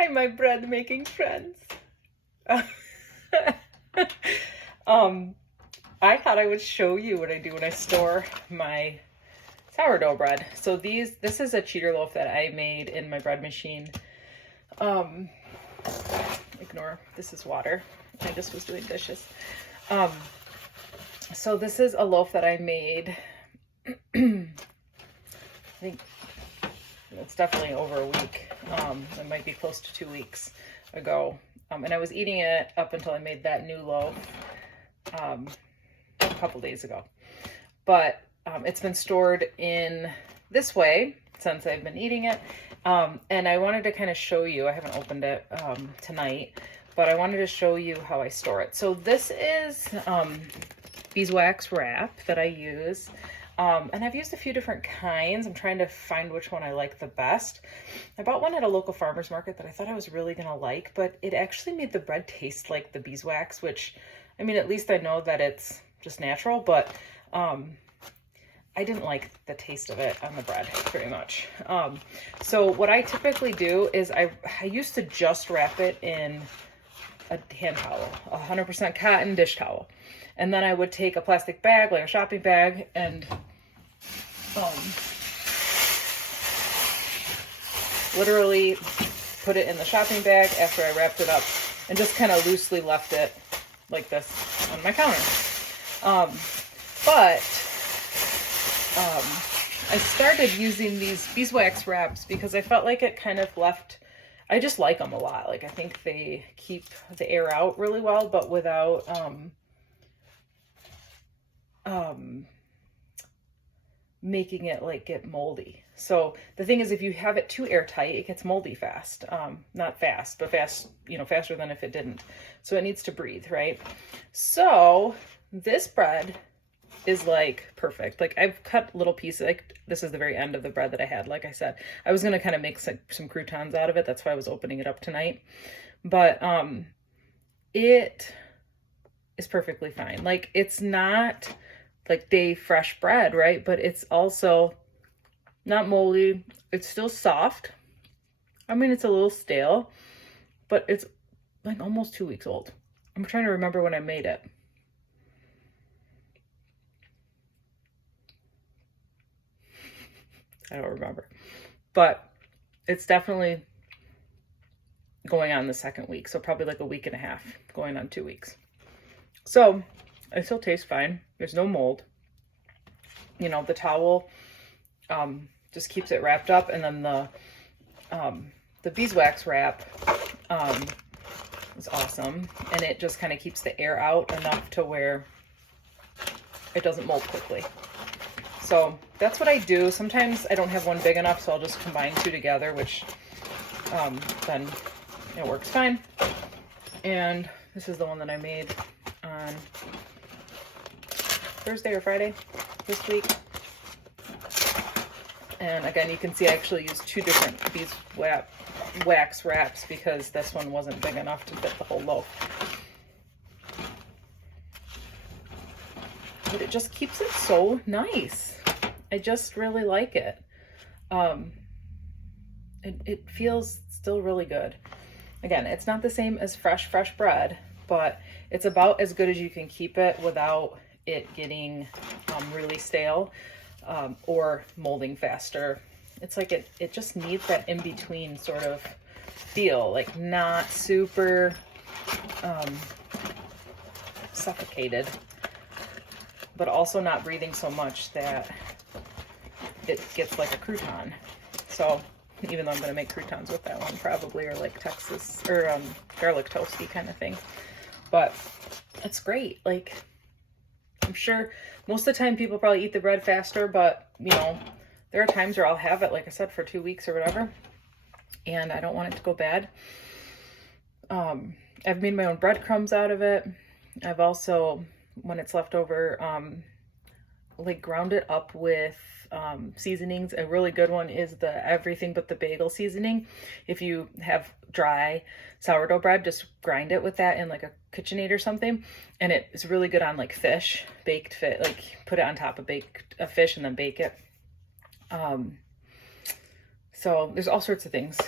Hi, my bread making friends. I thought I would show you what I do when I store my sourdough bread. So this is a cheater loaf that I made in my bread machine. Ignore, this is water. I just was doing dishes. So this is a loaf that I made, I think it's definitely over a week. It might be close to 2 weeks ago. And I was eating it up until I made that new loaf a couple days ago. But it's been stored in this way since I've been eating it. And I wanted to kind of show you, I haven't opened it tonight, but I wanted to show you how I store it. So this is beeswax wrap that I use. And I've used a few different kinds. I'm trying to find which one I like the best. I bought one at a local farmer's market that I thought I was really gonna like, but it actually made the bread taste like the beeswax, which, I mean, at least I know that it's just natural, but I didn't like the taste of it on the bread very much. So what I typically do is I used to just wrap it in a hand towel, 100% cotton dish towel. And then I would take a plastic bag, like a shopping bag, and literally put it in the shopping bag after I wrapped it up and just kind of loosely left it like this on my counter. But I started using these beeswax wraps because I felt like it kind of left, I just like them a lot. Like I think they keep the air out really well, but without making it like get moldy. So the thing is, if you have it too airtight, it gets moldy fast. Not fast, but fast, you know, faster than if it didn't. So it needs to breathe, right? So this bread is like perfect. Like I've cut little pieces, like this is the very end of the bread that I had. Like I said, I was going to kind of make some croutons out of it. That's why I was opening it up tonight. But it is perfectly fine. Like it's not like day fresh bread, right? But it's also not moldy. It's still soft. I mean, it's a little stale, but it's like almost 2 weeks old. I'm trying to remember when I made it. I don't remember, but it's definitely going on the second week. So probably like a week and a half, going on 2 weeks. So it still tastes fine. There's no mold. You know, the towel just keeps it wrapped up, and then the beeswax wrap is awesome, and it just kind of keeps the air out enough to where it doesn't mold quickly. So that's what I do. Sometimes I don't have one big enough, so I'll just combine two together, which then it works fine. And this is the one that I made on Thursday or Friday this week. And again, you can see I actually used two different beeswax wraps because this one wasn't big enough to fit the whole loaf. But it just keeps it so nice. I just really like it. It feels still really good. Again, it's not the same as fresh bread, but it's about as good as you can keep it without it getting really stale or molding faster. It's like it just needs that in-between sort of feel, like not super suffocated, but also not breathing so much that it gets like a crouton. So even though I'm going to make croutons with that one probably, or like Texas or garlic toasty kind of thing, but it's great. Like I'm sure most of the time people probably eat the bread faster, but you know, there are times where I'll have it, like I said, for 2 weeks or whatever, and I don't want it to go bad. I've made my own breadcrumbs out of it. I've also, when it's left over, like ground it up with seasonings. A really good one is the everything but the bagel seasoning. If you have dry sourdough bread, just grind it with that in like a KitchenAid or something, and it is really good on like fish, baked fish. Like put it on top of a fish and then bake it. So there's all sorts of things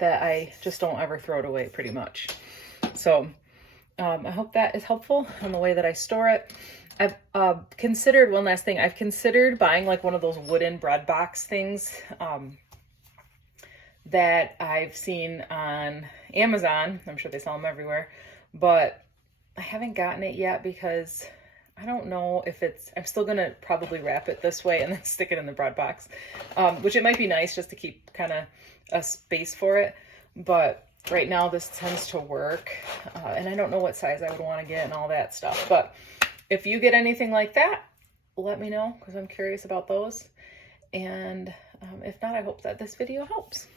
that I just don't ever throw it away pretty much. So I hope that is helpful on the way that I store it. I've considered, one last thing, I've considered buying like one of those wooden bread box things that I've seen on Amazon. I'm sure they sell them everywhere, but I haven't gotten it yet because I don't know if I'm still gonna probably wrap it this way and then stick it in the bread box, which it might be nice just to keep kind of a space for it. But right now this tends to work, and I don't know what size I would want to get and all that stuff. But if you get anything like that, let me know because I'm curious about those. And if not, I hope that this video helps.